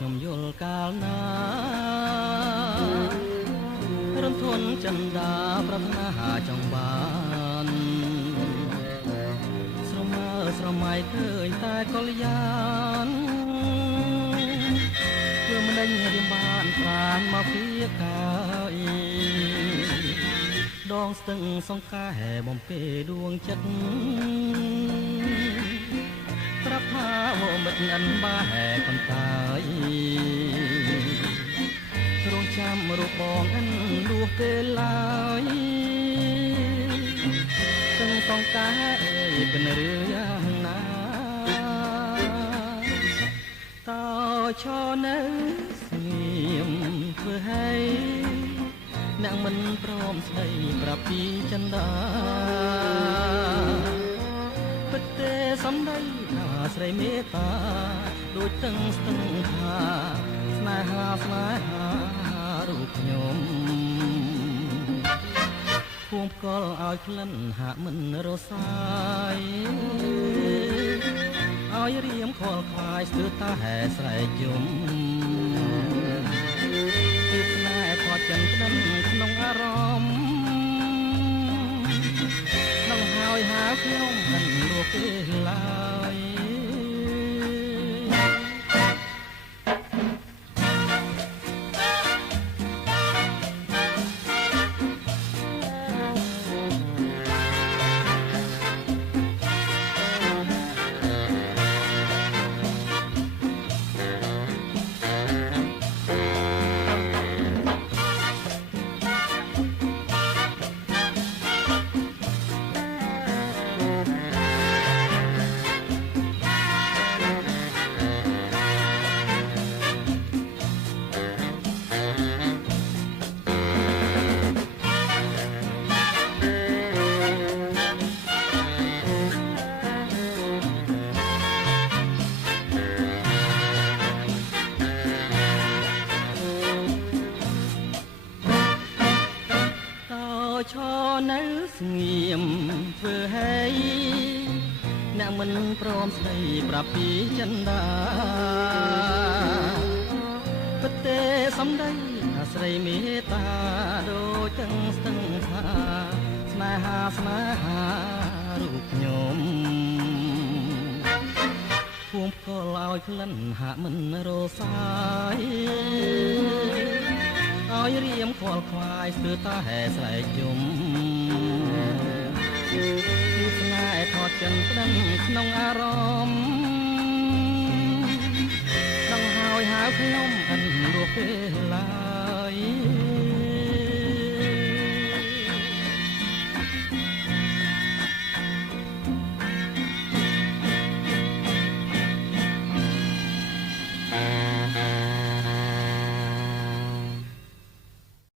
ខ្ញុំយល់កាលណារំធនចិន្តាប្រាថ្នាចង់បានស្រមើស្រមៃឃើញតែកល្យានធ្វើមិនដេញរៀមបានប្រានមកពីកាយដងស្ទឹងសង្កែបំពេដួងចិត្តប្រាប់ថាវមិត្តអិនបាកន្តាយរងចាំរូបបងអិនលួសពេលឡើយស្ទឹងសង្កែเป็นเรือយ៉ាងណាតើឈរនៅស្ងៀមធ្វើឲ្យអ្នកមិនព្រមស្ដីប្រាប់ពីចិន្តាពិតទេសំដីថាស្រីមេត្តាដូចទឹងស្ទឹងថាស្នេហារូបខ្ញុំភួងផ្កល់ឲ្យក្លិនហាក់មិនរសាយឲ្យរៀមខលខ្លាយស្ទើរតែស្រែកយំពីស្នេហ៍ថតចិនក្តិនក្នុងអារម្មណ៍នឹងហើយហៅខ្ញុំមិនរស់ទេឡើយឈរនៅស្ងៀមធ្វើឲ្យអ្នកមិនព្រមស្ដីប្រាប់ពីចិន្តាពិតទេសំដីថាស្រីមេត្តាដូចទឹងស្ទឹងថាស្នេហារូបខ្ញុំភួងផ្កល់ឲ្យក្លិនហាក់មិនរសាយឲ្យរៀមខលខ្លាយស្ទើរតែស្រែកយំពីស្នេហ៍ថតចិនក្តិនក្នុងអារម្មណ៍នឹងហើយហៅខ្ញុំអិនរស់ពេលឡើយ